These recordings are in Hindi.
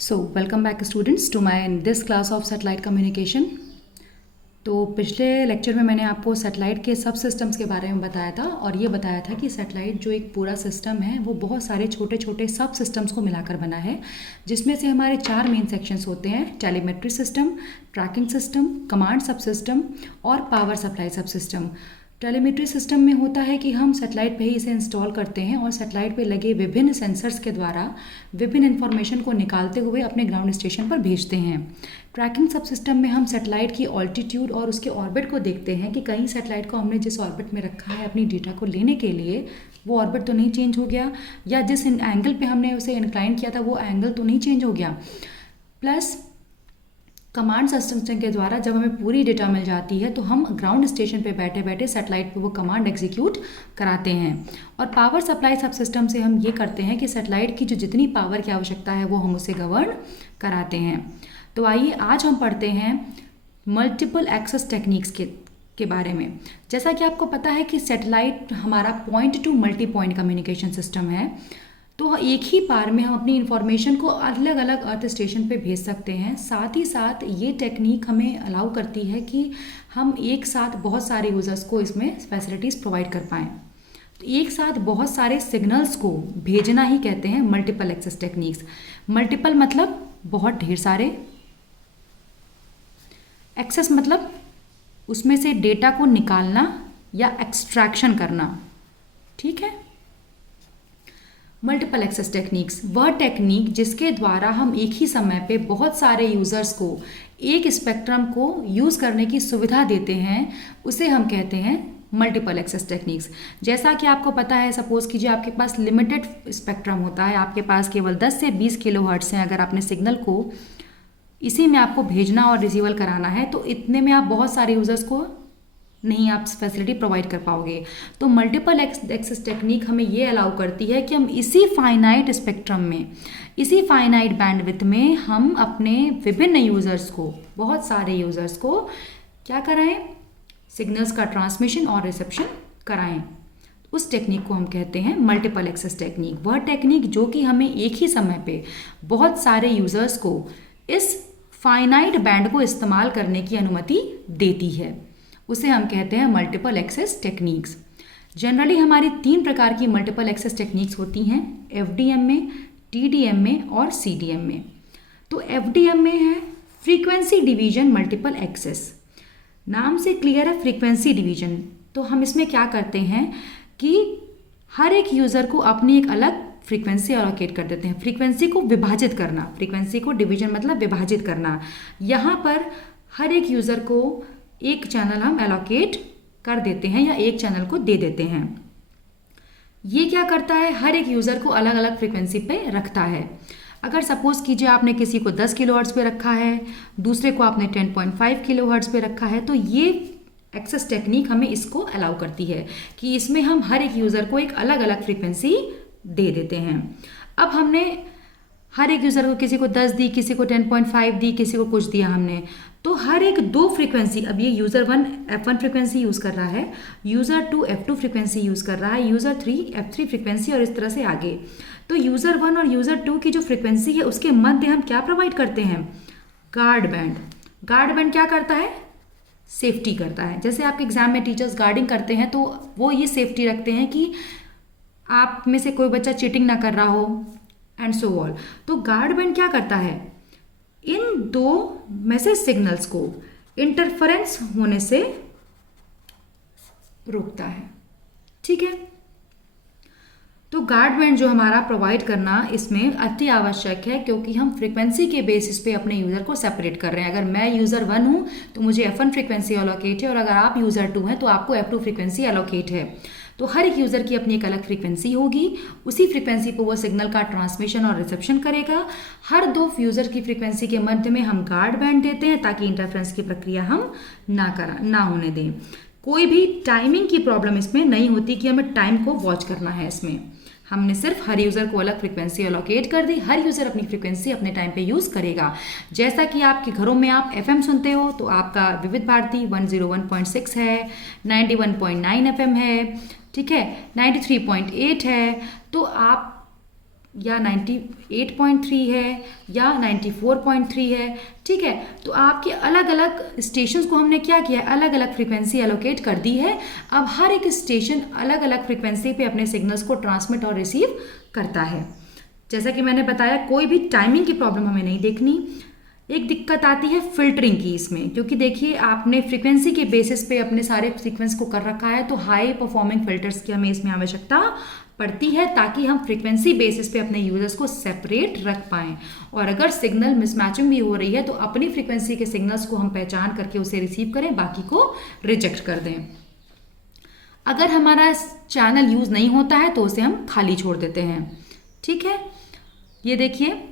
So welcome back students to my this class of satellite communication। तो पिछले लेक्चर में मैंने आपको सैटेलाइट के सब सिस्टम्स के बारे में बताया था और ये बताया था कि सैटेलाइट जो एक पूरा सिस्टम है वो बहुत सारे छोटे छोटे सब सिस्टम्स को मिलाकर बना है, जिसमें से हमारे 4 मेन सेक्शंस होते हैं: telemetry system, tracking system, command सब सिस्टम और पावर सप्लाई सब सिस्टम। टेलीमेट्री सिस्टम में होता है कि हम सैटेलाइट पे ही इसे इंस्टॉल करते हैं और सैटेलाइट पे लगे विभिन्न सेंसर्स के द्वारा विभिन्न इन्फॉर्मेशन को निकालते हुए अपने ग्राउंड स्टेशन पर भेजते हैं। ट्रैकिंग सब सिस्टम में हम सैटेलाइट की ऑल्टीट्यूड और उसके ऑर्बिट को देखते हैं कि कहीं सैटेलाइट को हमने जिस ऑर्बिट में रखा है अपनी डेटा को लेने के लिए वो ऑर्बिट तो नहीं चेंज हो गया, या जिस एंगल पे हमने उसे इंक्लाइन किया था वो एंगल तो नहीं चेंज हो गया। प्लस कमांड सिस्टम के द्वारा जब हमें पूरी डेटा मिल जाती है तो हम ग्राउंड स्टेशन पे बैठे बैठे सैटेलाइट पे वो कमांड एग्जीक्यूट कराते हैं। और पावर सप्लाई सब सिस्टम से हम ये करते हैं कि सैटेलाइट की जो जितनी पावर की आवश्यकता है वो हम उसे गवर्न कराते हैं। तो आइए आज हम पढ़ते हैं मल्टीपल एक्सेस टेक्निक्स के बारे में। जैसा कि आपको पता है कि सैटेलाइट हमारा point two multi point communication system है, तो एक ही बार में हम अपनी इंफॉर्मेशन को अलग अलग अर्थ स्टेशन पे भेज सकते हैं। साथ ही साथ ये टेक्निक हमें अलाउ करती है कि हम एक साथ बहुत सारे यूज़र्स को इसमें फैसिलिटीज़ प्रोवाइड कर पाएँ। तो एक साथ बहुत सारे सिग्नल्स को भेजना ही कहते हैं मल्टीपल एक्सेस टेक्निक्स। मल्टीपल मतलब बहुत ढेर सारे, एक्सेस मतलब उसमें से डेटा को निकालना या एक्सट्रैक्शन करना। ठीक है। मल्टीपल एक्सेस टेक्निक्स वह टेक्निक जिसके द्वारा हम एक ही समय पे बहुत सारे यूज़र्स को एक स्पेक्ट्रम को यूज़ करने की सुविधा देते हैं, उसे हम कहते हैं मल्टीपल एक्सेस टेक्निक्स। जैसा कि आपको पता है, सपोज कीजिए आपके पास लिमिटेड स्पेक्ट्रम होता है, आपके पास केवल 10 से 20 किलोहर्ट्ज़ हैं। अगर आपने सिग्नल को इसी में आपको भेजना और रिसीवल कराना है तो इतने में आप बहुत सारे यूज़र्स को नहीं आप फैसिलिटी प्रोवाइड कर पाओगे। तो मल्टीपल एक्सेस टेक्निक हमें ये अलाउ करती है कि हम इसी फाइनाइट स्पेक्ट्रम में, इसी फाइनाइट बैंडविड्थ में हम अपने विभिन्न यूज़र्स को, बहुत सारे यूज़र्स को क्या कराएं, सिग्नल्स का ट्रांसमिशन और रिसेप्शन कराएं। उस टेक्निक को हम कहते हैं मल्टीपल एक्सेस टेक्निक। वह टेक्निक जो कि हमें एक ही समय पे बहुत सारे यूज़र्स को इस फाइनाइट बैंड को इस्तेमाल करने की अनुमति देती है, उसे हम कहते हैं मल्टीपल एक्सेस टेक्निक्स। जनरली हमारी 3 प्रकार की मल्टीपल एक्सेस टेक्निक्स होती हैं, एफडीएम में, टीडीएम में और सीडीएम में। तो एफडीएम में है फ्रीक्वेंसी डिवीजन मल्टीपल एक्सेस। नाम से क्लियर है फ्रीक्वेंसी डिवीजन। तो हम इसमें क्या करते हैं कि हर एक यूज़र को अपनी एक अलग फ्रीक्वेंसी एलोकेट कर देते हैं। फ्रीक्वेंसी को विभाजित करना, फ्रीक्वेंसी को डिवीजन मतलब विभाजित करना। यहाँ पर हर एक यूज़र को एक चैनल हम एलोकेट कर देते हैं या एक चैनल को दे देते हैं। ये क्या करता है, हर एक यूज़र को अलग अलग फ्रीक्वेंसी पे रखता है। अगर सपोज कीजिए आपने किसी को 10 किलोहर्ट्ज़ पे रखा है, दूसरे को आपने 10.5 किलोहर्ट्ज़ पे रखा है, तो ये एक्सेस टेक्निक हमें इसको अलाउ करती है कि इसमें हम हर एक यूज़र को एक अलग अलग फ्रीक्वेंसी दे देते हैं। अब हमने हर एक यूज़र को, किसी को 10 दी, किसी को 10.5 दी, किसी को कुछ दिया हमने, तो हर एक 2 फ्रीक्वेंसी, अब ये यूज़र 1 F1 फ्रीक्वेंसी यूज़ कर रहा है, यूज़र 2 F2 फ्रीक्वेंसी यूज़ कर रहा है, यूज़र 3 F3 फ्रीक्वेंसी और इस तरह से आगे। तो यूज़र 1 और यूज़र 2 की जो फ्रीक्वेंसी है उसके मध्य हम क्या प्रोवाइड करते हैं, गार्ड बैंड। गार्ड बैंड क्या करता है, सेफ्टी करता है। जैसे आपके एग्जाम में टीचर्स गार्डिंग करते हैं तो वो ये सेफ्टी रखते हैं कि आप में से कोई बच्चा चीटिंग ना कर रहा हो एंड सो ऑल। तो गार्ड बैंड क्या करता है, इन 2 मैसेज सिग्नल्स को इंटरफेरेंस होने से रोकता है। ठीक है। तो गार्ड बैंड जो हमारा प्रोवाइड करना इसमें अति आवश्यक है, क्योंकि हम फ्रीक्वेंसी के बेसिस पे अपने यूज़र को सेपरेट कर रहे हैं। अगर मैं यूज़र 1 हूँ तो मुझे F1 फ्रीक्वेंसी एलोकेट है, और अगर आप यूज़र 2 हैं तो आपको F2 फ्रीक्वेंसी एलोकेट है। तो हर एक यूज़र की अपनी एक अलग फ्रीक्वेंसी होगी, उसी फ्रीक्वेंसी पर वो सिग्नल का ट्रांसमिशन और रिसेप्शन करेगा। हर 2 यूज़र की फ्रीक्वेंसी के मध्य में हम गार्ड बैंड देते हैं ताकि इंटरफ्रेंस की प्रक्रिया हम ना होने दें। कोई भी टाइमिंग की प्रॉब्लम इसमें नहीं होती कि हमें टाइम को वॉच करना है। इसमें हमने सिर्फ हर यूज़र को अलग फ्रीक्वेंसी एलोकेट कर दी, हर यूज़र अपनी फ्रीक्वेंसी अपने टाइम पे यूज़ करेगा। जैसा कि आपके घरों में आप FM सुनते हो तो आपका विविध भारती 101.6 है, 91.9 FM है, ठीक है, 93.8 है। तो आप या 98.3 है या 94.3 है, ठीक है। तो आपके अलग अलग स्टेशंस को हमने क्या किया, अलग अलग फ्रीक्वेंसी एलोकेट कर दी है। अब हर एक स्टेशन अलग अलग फ्रीक्वेंसी पे अपने सिग्नल्स को ट्रांसमिट और रिसीव करता है। जैसा कि मैंने बताया, कोई भी टाइमिंग की प्रॉब्लम हमें नहीं देखनी। एक दिक्कत आती है फिल्टरिंग की इसमें, क्योंकि देखिए आपने फ्रीक्वेंसी के बेसिस पे अपने सारे सीक्वेंस को कर रखा है, तो हाई परफॉर्मिंग फिल्टर्स की हमें इसमें आवश्यकता पड़ती है, ताकि हम फ्रीक्वेंसी बेसिस पे अपने यूजर्स को सेपरेट रख पाएं। और अगर सिग्नल मिसमैचिंग भी हो रही है तो अपनी फ्रीक्वेंसी के सिग्नल्स को हम पहचान करके उसे रिसीव करें, बाकी को रिजेक्ट कर दें। अगर हमारा चैनल यूज नहीं होता है तो उसे हम खाली छोड़ देते हैं, ठीक है। ये देखिए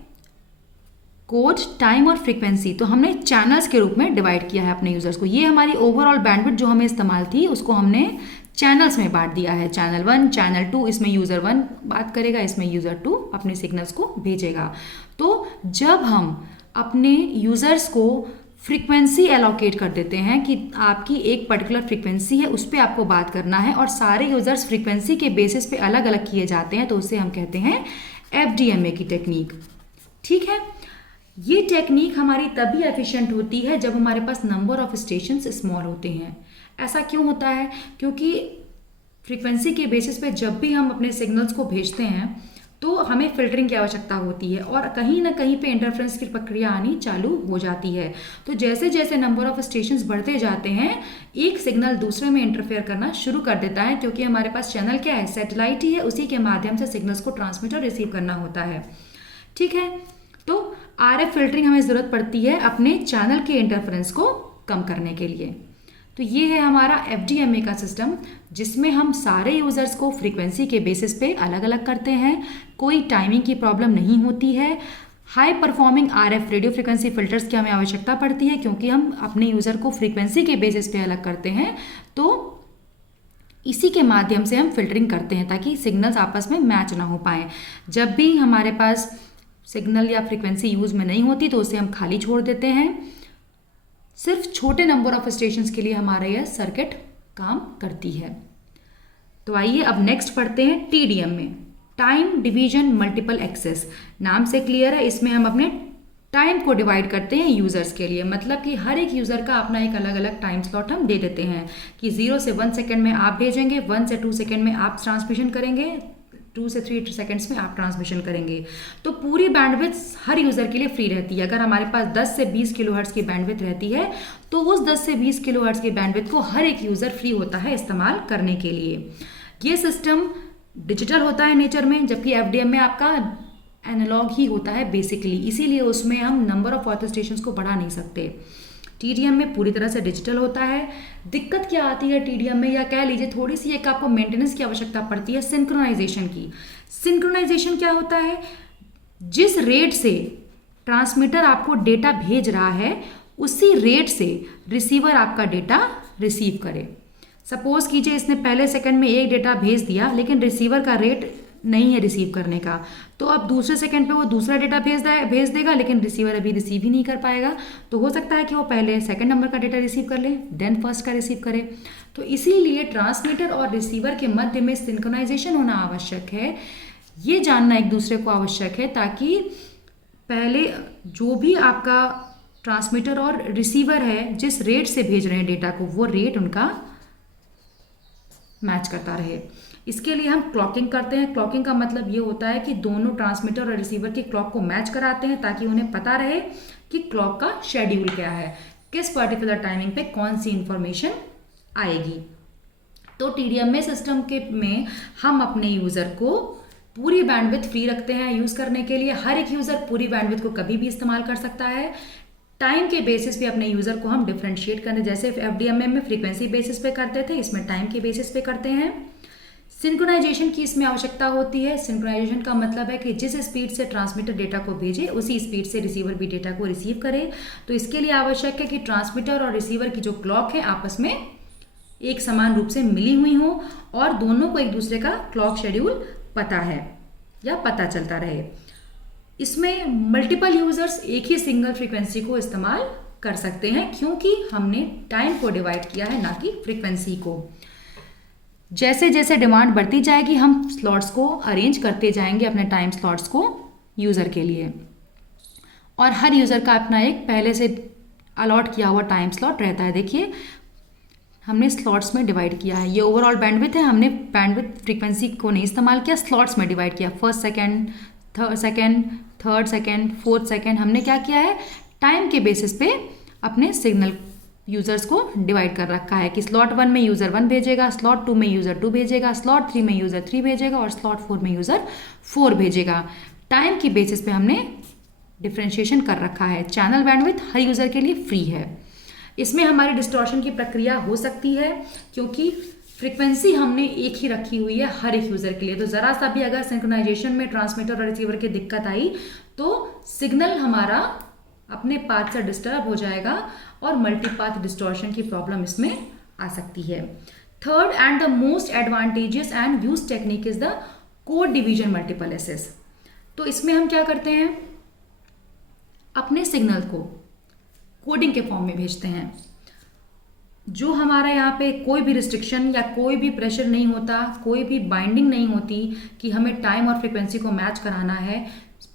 कोड, टाइम और फ्रीक्वेंसी, तो हमने चैनल्स के रूप में डिवाइड किया है अपने यूजर्स को। ये हमारी ओवरऑल बैंडविड्थ जो हमें इस्तेमाल थी उसको हमने चैनल्स में बांट दिया है। चैनल 1, चैनल 2, इसमें यूज़र 1 बात करेगा, इसमें यूज़र 2 अपने सिग्नल्स को भेजेगा। तो जब हम अपने यूज़र्स को फ्रीक्वेंसी एलोकेट कर देते हैं कि आपकी एक पर्टिकुलर फ्रीक्वेंसी है, उस पर आपको बात करना है, और सारे यूज़र्स फ्रीक्वेंसी के बेसिस पे अलग अलग किए जाते हैं, तो उसे हम कहते हैं FDMA की टेक्निक, ठीक है। ये टेक्निक हमारी तभी एफिशिएंट होती है जब हमारे पास नंबर ऑफ स्टेशंस स्मॉल होते हैं। ऐसा क्यों होता है? क्योंकि फ्रीक्वेंसी के बेसिस पे जब भी हम अपने सिग्नल्स को भेजते हैं तो हमें फिल्टरिंग की आवश्यकता होती है, और कहीं ना कहीं पे इंटरफ्रेंस की प्रक्रिया आनी चालू हो जाती है। तो जैसे जैसे नंबर ऑफ स्टेशंस बढ़ते जाते हैं, एक सिग्नल दूसरे में इंटरफेयर करना शुरू कर देता है, क्योंकि हमारे पास चैनल क्या है, सैटेलाइट ही है, उसी के माध्यम से सिग्नल्स को ट्रांसमिट और रिसीव करना होता है, ठीक है। तो RF फिल्टरिंग हमें ज़रूरत पड़ती है अपने चैनल के इंटरफेरेंस को कम करने के लिए। तो ये है हमारा FDMA का सिस्टम, जिसमें हम सारे यूज़र्स को फ्रीक्वेंसी के बेसिस पे अलग अलग करते हैं, कोई टाइमिंग की प्रॉब्लम नहीं होती है। High performing RF radio frequency filters की हमें आवश्यकता पड़ती है, क्योंकि हम अपने यूज़र को फ्रीक्वेंसी के बेसिस पे अलग करते हैं, तो इसी के माध्यम से हम फिल्टरिंग करते हैं ताकि सिग्नल्स आपस में मैच ना हो पाए। जब भी हमारे पास सिग्नल या फ्रीक्वेंसी यूज़ में नहीं होती तो उसे हम खाली छोड़ देते हैं। सिर्फ छोटे नंबर ऑफ स्टेशंस के लिए हमारा यह सर्किट काम करती है। तो आइए अब नेक्स्ट पढ़ते हैं TDM में, टाइम डिवीजन मल्टीपल एक्सेस। नाम से क्लियर है, इसमें हम अपने टाइम को डिवाइड करते हैं यूज़र्स के लिए, मतलब कि हर एक यूज़र का अपना एक अलग अलग टाइम स्लॉट हम दे देते हैं कि 0 से 1 सेकेंड में आप भेजेंगे, 1 से 2 सेकेंड में आप ट्रांसमिशन करेंगे, 2 से 3 सेकंड्स में आप ट्रांसमिशन करेंगे। तो पूरी बैंडविड्थ हर यूज़र के लिए फ्री रहती है। अगर हमारे पास 10 से 20 किलोहर्ट्ज़ की बैंडविड्थ रहती है तो उस 10 से 20 किलोहर्ट्ज़ की बैंडविड्थ को हर एक यूज़र फ्री होता है इस्तेमाल करने के लिए। ये सिस्टम डिजिटल होता है नेचर में, जबकि FDM में आपका एनालॉग ही होता है बेसिकली, इसीलिए उसमें हम नंबर ऑफ ऑर्थो स्टेशंस को बढ़ा नहीं सकते। TDM में पूरी तरह से डिजिटल होता है। दिक्कत क्या आती है TDM में, या कह लीजिए थोड़ी सी एक आपको मेंटेनेंस की आवश्यकता पड़ती है, सिंक्रोनाइजेशन की। सिंक्रोनाइजेशन क्या होता है? जिस रेट से ट्रांसमीटर आपको डेटा भेज रहा है उसी रेट से रिसीवर आपका डेटा रिसीव करे। सपोज कीजिए इसने पहले सेकंड में एक डेटा भेज दिया, लेकिन रिसीवर का रेट नहीं है रिसीव करने का, तो अब दूसरे सेकंड पे वो दूसरा डेटा भेज देगा, लेकिन रिसीवर अभी रिसीव ही नहीं कर पाएगा। तो हो सकता है कि वो पहले सेकंड नंबर का डेटा रिसीव कर ले, देन फर्स्ट का रिसीव करे। तो इसीलिए ट्रांसमीटर और रिसीवर के मध्य में सिंक्रोनाइजेशन होना आवश्यक है। ये जानना एक दूसरे को आवश्यक है, ताकि पहले जो भी आपका ट्रांसमीटर और रिसीवर है जिस रेट से भेज रहे हैं डेटा को, वो रेट उनका मैच करता रहे। इसके लिए हम क्लॉकिंग करते हैं। क्लॉकिंग का मतलब ये होता है कि दोनों ट्रांसमीटर और रिसीवर की क्लॉक को मैच कराते हैं, ताकि उन्हें पता रहे कि क्लॉक का शेड्यूल क्या है, किस पर्टिकुलर टाइमिंग पे कौन सी इंफॉर्मेशन आएगी। तो TDM में सिस्टम में हम अपने यूज़र को पूरी बैंडविड्थ फ्री रखते हैं यूज़ करने के लिए। हर एक यूज़र पूरी बैंडविड्थ को कभी भी इस्तेमाल कर सकता है। टाइम के बेसिस पे अपने यूज़र को हम डिफ्रेंशिएट करते, जैसे FDM में फ्रीक्वेंसी बेसिस पे करते थे, इसमें टाइम के बेसिस पे करते हैं। सिंक्रोनाइजेशन की इसमें आवश्यकता होती है। सिंक्रोनाइजेशन का मतलब है कि जिस स्पीड से ट्रांसमीटर डेटा को भेजे उसी स्पीड से रिसीवर भी डेटा को रिसीव करे। तो इसके लिए आवश्यक है कि ट्रांसमीटर और रिसीवर की जो क्लॉक है आपस में एक समान रूप से मिली हुई हो, और दोनों को एक दूसरे का क्लॉक शेड्यूल पता है या पता चलता रहे। इसमें मल्टीपल यूजर्स एक ही सिंगल फ्रीक्वेंसी को इस्तेमाल कर सकते हैं, क्योंकि हमने टाइम को डिवाइड किया है, ना कि फ्रीक्वेंसी को। जैसे जैसे डिमांड बढ़ती जाएगी हम स्लॉट्स को अरेंज करते जाएंगे अपने टाइम स्लॉट्स को यूज़र के लिए, और हर यूज़र का अपना एक पहले से अलॉट किया हुआ टाइम स्लॉट रहता है। देखिए हमने स्लॉट्स में डिवाइड किया है, ये ओवरऑल बैंडविड्थ है, हमने बैंडविड्थ फ्रीक्वेंसी को नहीं इस्तेमाल किया, स्लॉट्स में डिवाइड किया। First second, third second, fourth second, हमने क्या किया है टाइम के बेसिस पे अपने सिग्नल यूज़र्स को डिवाइड कर रखा है कि स्लॉट 1 में यूज़र 1 भेजेगा, स्लॉट 2 में यूज़र 2 भेजेगा, स्लॉट 3 में यूज़र 3 भेजेगा और स्लॉट 4 में यूज़र 4 भेजेगा। टाइम की बेसिस पे हमने डिफ्रेंशिएशन कर रखा है। चैनल बैंडविड्थ हर यूज़र के लिए फ्री है। इसमें हमारी डिस्टॉर्शन की प्रक्रिया हो सकती है क्योंकि फ्रीक्वेंसी हमने एक ही रखी हुई है हर एक यूज़र के लिए। तो ज़रा सा भी अगर सिंक्रोनाइजेशन में ट्रांसमीटर और रिसीवर की दिक्कत आई तो सिग्नल हमारा अपने पाथ से डिस्टर्ब हो जाएगा और मल्टीपाथ डिस्टॉर्शन की प्रॉब्लम इसमें आ सकती है। Third and the most advantages and use technique is the code division multiple access. तो इसमें हम क्या करते हैं, अपने सिग्नल को कोडिंग के फॉर्म में भेजते हैं। जो हमारा यहाँ पे कोई भी रिस्ट्रिक्शन या कोई भी प्रेशर नहीं होता, कोई भी बाइंडिंग नहीं होती कि हमें टाइम और फ्रिक्वेंसी को मैच कराना है,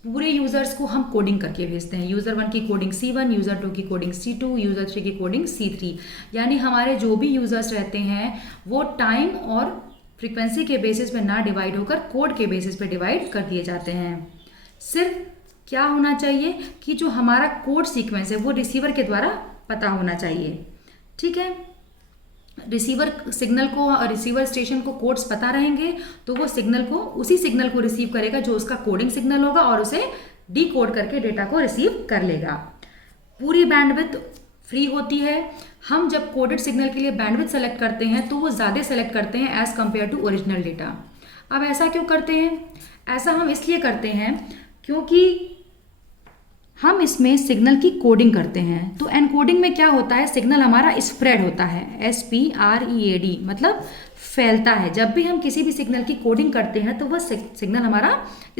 पूरे यूज़र्स को हम कोडिंग करके भेजते हैं। यूज़र 1 की कोडिंग C1, यूज़र 2 की कोडिंग C2, यूज़र 3 की कोडिंग C3। यानी हमारे जो भी यूज़र्स रहते हैं वो टाइम और फ्रीक्वेंसी के बेसिस पे ना डिवाइड होकर कोड के बेसिस पे डिवाइड कर दिए जाते हैं। सिर्फ क्या होना चाहिए कि जो हमारा कोड सीक्वेंस है वो रिसीवर के द्वारा पता होना चाहिए। ठीक है, रिसीवर सिग्नल को और रिसीवर स्टेशन को कोड्स पता रहेंगे तो वो सिग्नल को उसी सिग्नल को रिसीव करेगा जो उसका कोडिंग सिग्नल होगा और उसे डीकोड करके डेटा को रिसीव कर लेगा। पूरी बैंडविड्थ फ्री होती है। हम जब कोडेड सिग्नल के लिए बैंडविड्थ सेलेक्ट करते हैं तो वो ज़्यादा सेलेक्ट करते हैं as compare to original data. अब ऐसा क्यों करते हैं? ऐसा हम इसलिए करते हैं क्योंकि हम इसमें सिग्नल की कोडिंग करते हैं। तो एनकोडिंग में क्या होता है, सिग्नल हमारा स्प्रेड होता है, SPREAD मतलब फैलता है। जब भी हम किसी भी सिग्नल की कोडिंग करते हैं तो वह सिग्नल हमारा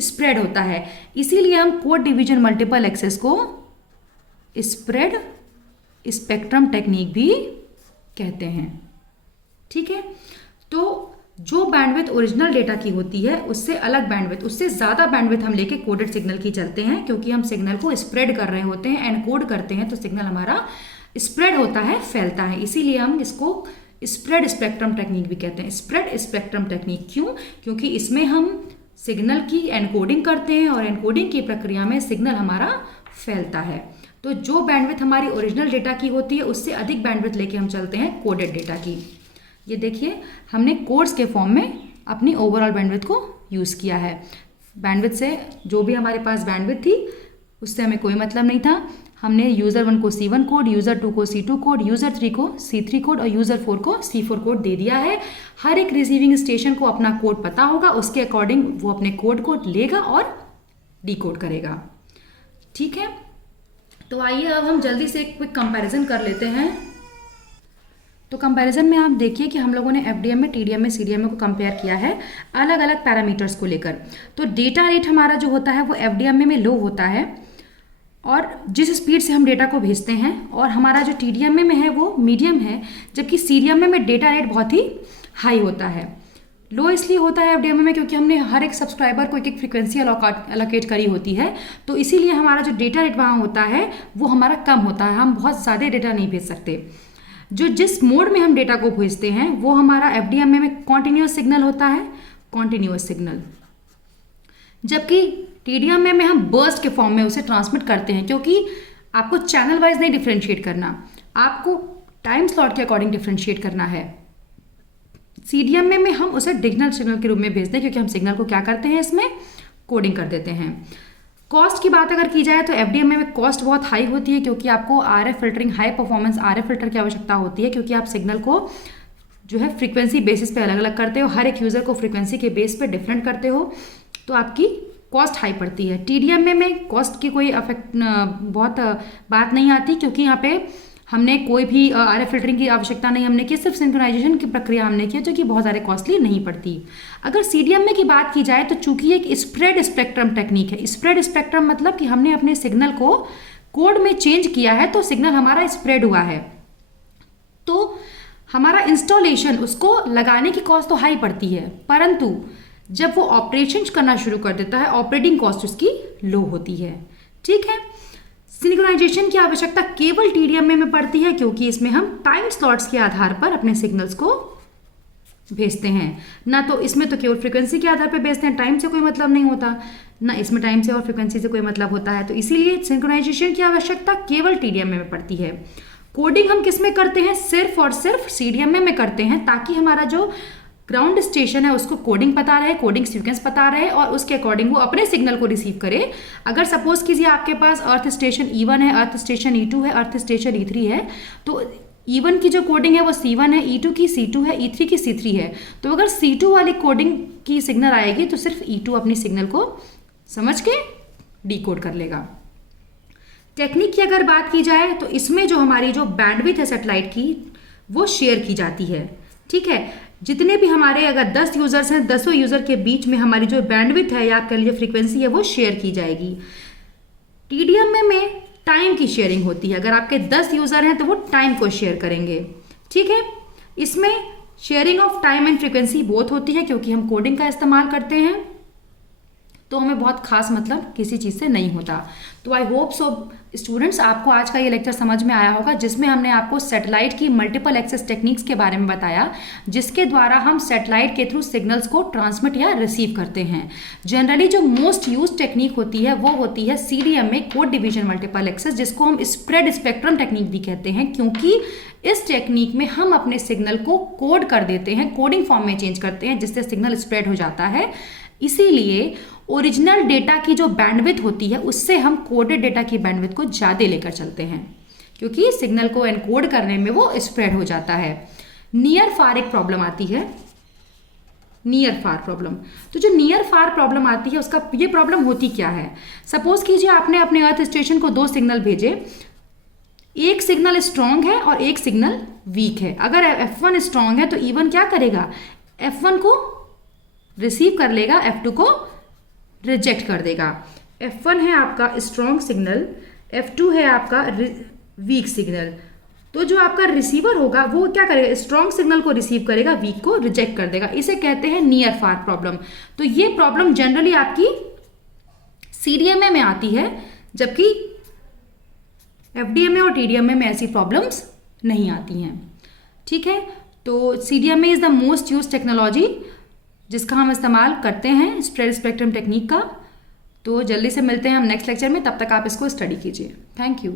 स्प्रेड होता है। इसीलिए हम कोड डिवीजन मल्टीपल एक्सेस को स्प्रेड स्पेक्ट्रम टेक्निक भी कहते हैं। ठीक है, तो जो बैंडविड्थ ओरिजिनल डेटा की होती है उससे अलग बैंडविड्थ, उससे ज़्यादा बैंडविड्थ हम लेके कोडेड सिग्नल की चलते हैं क्योंकि हम सिग्नल को स्प्रेड कर रहे होते हैं, एनकोड करते हैं तो सिग्नल हमारा स्प्रेड होता है, फैलता है। इसीलिए हम इसको स्प्रेड स्पेक्ट्रम टेक्निक भी कहते हैं। स्प्रेड स्पेक्ट्रम टेक्निक क्यों? क्योंकि इसमें हम सिग्नल की एनकोडिंग करते हैं और एनकोडिंग की प्रक्रिया में सिग्नल हमारा फैलता है। तो जो बैंडविड्थ हमारी ओरिजिनल डेटा की होती है उससे अधिक बैंडविड्थ लेके हम चलते हैं कोडेड डेटा की। ये देखिए हमने कोड्स के फॉर्म में अपनी ओवरऑल बैंडविड्थ को यूज़ किया है। बैंडविड्थ से जो भी हमारे पास बैंडविड्थ थी उससे हमें कोई मतलब नहीं था। हमने यूज़र 1 को C1 कोड, यूज़र 2 को C2 कोड, यूज़र 3 को C3 कोड और यूज़र 4 को C4 कोड दे दिया है। हर एक रिसीविंग स्टेशन को अपना कोड पता होगा, उसके अकॉर्डिंग वो अपने कोड को लेगा और डीकोड करेगा। ठीक है, तो आइए अब हम जल्दी से एक क्विक कंपैरिजन कर लेते हैं। तो कंपैरिजन में आप देखिए कि हम लोगों ने FDM में, TDM में, CDM को कंपेयर किया है अलग अलग पैरामीटर्स को लेकर। तो डेटा रेट हमारा जो होता है वो FDM में लो होता है और जिस स्पीड से हम डेटा को भेजते हैं, और हमारा जो TDM में है वो मीडियम है, जबकि CDM में डेटा रेट बहुत ही हाई होता है। लो इसलिए होता है FDM में क्योंकि हमने हर एक सब्सक्राइबर को एक एक फ्रिक्वेंसी एलोकेट करी होती है, तो इसीलिए हमारा जो डेटा रेट वहाँ होता है वो हमारा कम होता है। हम बहुत ज़्यादा डेटा नहीं भेज सकते। जो जिस मोड में हम डेटा को भेजते हैं वो हमारा FDM में कॉन्टिन्यूस सिग्नल होता है, कॉन्टिन्यूस सिग्नल, जबकि TDM में हम बर्स्ट के फॉर्म में उसे ट्रांसमिट करते हैं क्योंकि आपको चैनल वाइज नहीं डिफ्रेंशिएट करना, आपको टाइम स्लॉट के अकॉर्डिंग डिफ्रेंशिएट करना है। CDM में हम उसे डिजिटल सिग्नल के रूप में भेजते हैं क्योंकि हम सिग्नल को क्या करते हैं, इसमें कोडिंग कर देते हैं। कॉस्ट की बात अगर की जाए तो FDM में कॉस्ट बहुत हाई होती है क्योंकि आपको RF filtering, high performance RF filter की आवश्यकता होती है क्योंकि आप सिग्नल को जो है फ्रीक्वेंसी बेसिस पे अलग अलग करते हो, हर एक यूज़र को फ्रीक्वेंसी के बेस पे डिफरेंट करते हो, तो आपकी कॉस्ट हाई पड़ती है। TDM में कॉस्ट की कोई बहुत बात नहीं आती क्योंकि यहाँ पे हमने कोई भी RF फिल्टरिंग की आवश्यकता नहीं हमने की, सिर्फ सिंक्रोनाइजेशन की प्रक्रिया हमने की जो कि बहुत ज़्यादा कॉस्टली नहीं पड़ती। अगर CDM में की बात की जाए तो चूंकि एक स्प्रेड स्पेक्ट्रम टेक्निक है, स्प्रेड स्पेक्ट्रम मतलब कि हमने अपने सिग्नल को कोड में चेंज किया है तो सिग्नल हमारा स्प्रेड हुआ है, तो हमारा इंस्टॉलेशन, उसको लगाने की कॉस्ट तो हाई पड़ती है, परंतु जब वो ऑपरेशन करना शुरू कर देता है ऑपरेटिंग कॉस्ट उसकी लो होती है। ठीक है। सिंक्रोनाइजेशन की आवश्यकता केवल टीडीएमए में पड़ती है, क्योंकि इसमें हम टाइम स्लॉट्स के आधार पर अपने सिग्नल्स को भेजते हैं। ना तो इसमें तो केवल फ्रीक्वेंसी के आधार पर भेजते हैं, टाइम से कोई मतलब नहीं होता, ना इसमें टाइम से और फ्रीक्वेंसी से कोई मतलब होता है। तो इसीलिए सिंक्रोनाइजेशन की आवश्यकता केवल टीडीएमए में पड़ती है। कोडिंग हम किस में करते हैं? सिर्फ और सिर्फ सीडीएमए में करते हैं, ताकि हमारा जो ग्राउंड स्टेशन है उसको कोडिंग पता रहे, कोडिंग सीक्वेंस पता रहे और उसके अकॉर्डिंग वो अपने सिग्नल को रिसीव करे। अगर सपोज कीजिए आपके पास अर्थ स्टेशन E1 है, अर्थ स्टेशन E2 है, अर्थ स्टेशन E3 है, तो E1 की जो कोडिंग है वो C1 है, E2 की C2 है, E3 की C3 है। तो अगर C2 वाली कोडिंग की सिग्नल आएगी तो सिर्फ E2 अपनी सिग्नल को समझ के डिकोड कर लेगा। टेक्निक की अगर बात की जाए तो इसमें जो हमारी जो बैंडविड्थ है सैटेलाइट की, वो शेयर की जाती है। ठीक है। जितने भी हमारे अगर 10 यूजर्स हैं, 10 यूजर के बीच में हमारी जो बैंडविड्थ है या आप कह लीजिए फ्रीक्वेंसी है, वो शेयर की जाएगी। टीडीएमए में टाइम की शेयरिंग होती है। अगर आपके 10 यूजर हैं तो वो टाइम को शेयर करेंगे। ठीक है। इसमें sharing of time and frequency both होती है, क्योंकि हम कोडिंग का इस्तेमाल करते हैं, तो हमें बहुत खास मतलब किसी चीज़ से नहीं होता। तो आई होप सो स्टूडेंट्स, आपको आज का ये लेक्चर समझ में आया होगा, जिसमें हमने आपको सैटेलाइट की मल्टीपल एक्सेस टेक्निक्स के बारे में बताया, जिसके द्वारा हम सैटेलाइट के थ्रू सिग्नल्स को ट्रांसमिट या रिसीव करते हैं। जनरली जो मोस्ट यूज टेक्निक होती है वो होती है CDMA, code division multiple access, जिसको हम स्प्रेड स्पेक्ट्रम टेक्निक भी कहते हैं, क्योंकि इस टेक्निक में हम अपने सिग्नल को कोड कर देते हैं, कोडिंग फॉर्म में चेंज करते हैं, जिससे सिग्नल स्प्रेड हो जाता है। इसीलिए ओरिजिनल डेटा की जो बैंडविड्थ होती है उससे हम कोडेड डेटा की बैंडविड्थ को ज़्यादा लेकर चलते हैं, क्योंकि सिग्नल को एनकोड करने में वो स्प्रेड हो जाता है। नियर फार एक प्रॉब्लम आती है, नियर फार प्रॉब्लम। तो जो नियर फार प्रॉब्लम आती है उसका ये प्रॉब्लम होती क्या है? सपोज कीजिए आपने अपने अर्थ स्टेशन को 2 सिग्नल भेजे, एक सिग्नल स्ट्रॉन्ग है और एक सिग्नल वीक है। अगर F1 स्ट्रॉन्ग है तो E1 क्या करेगा? F1 को रिसीव कर लेगा, F2 को रिजेक्ट कर देगा। F1 है आपका स्ट्रॉन्ग सिग्नल, F2 है आपका वीक सिग्नल। तो जो आपका रिसीवर होगा वो क्या करेगा? स्ट्रॉन्ग सिग्नल को रिसीव करेगा, वीक को रिजेक्ट कर देगा। इसे कहते हैं नियर फार प्रॉब्लम। तो ये प्रॉब्लम जनरली आपकी सीडीएमए में आती है, जबकि एफडीएमए और टीडीएमए में ऐसी प्रॉब्लम्स नहीं आती हैं। ठीक है। तो CDMA is the most use technology जिसका हम इस्तेमाल करते हैं स्प्रेड स्पेक्ट्रम टेक्निक का। तो जल्दी से मिलते हैं हम नेक्स्ट लेक्चर में, तब तक आप इसको स्टडी कीजिए। Thank you.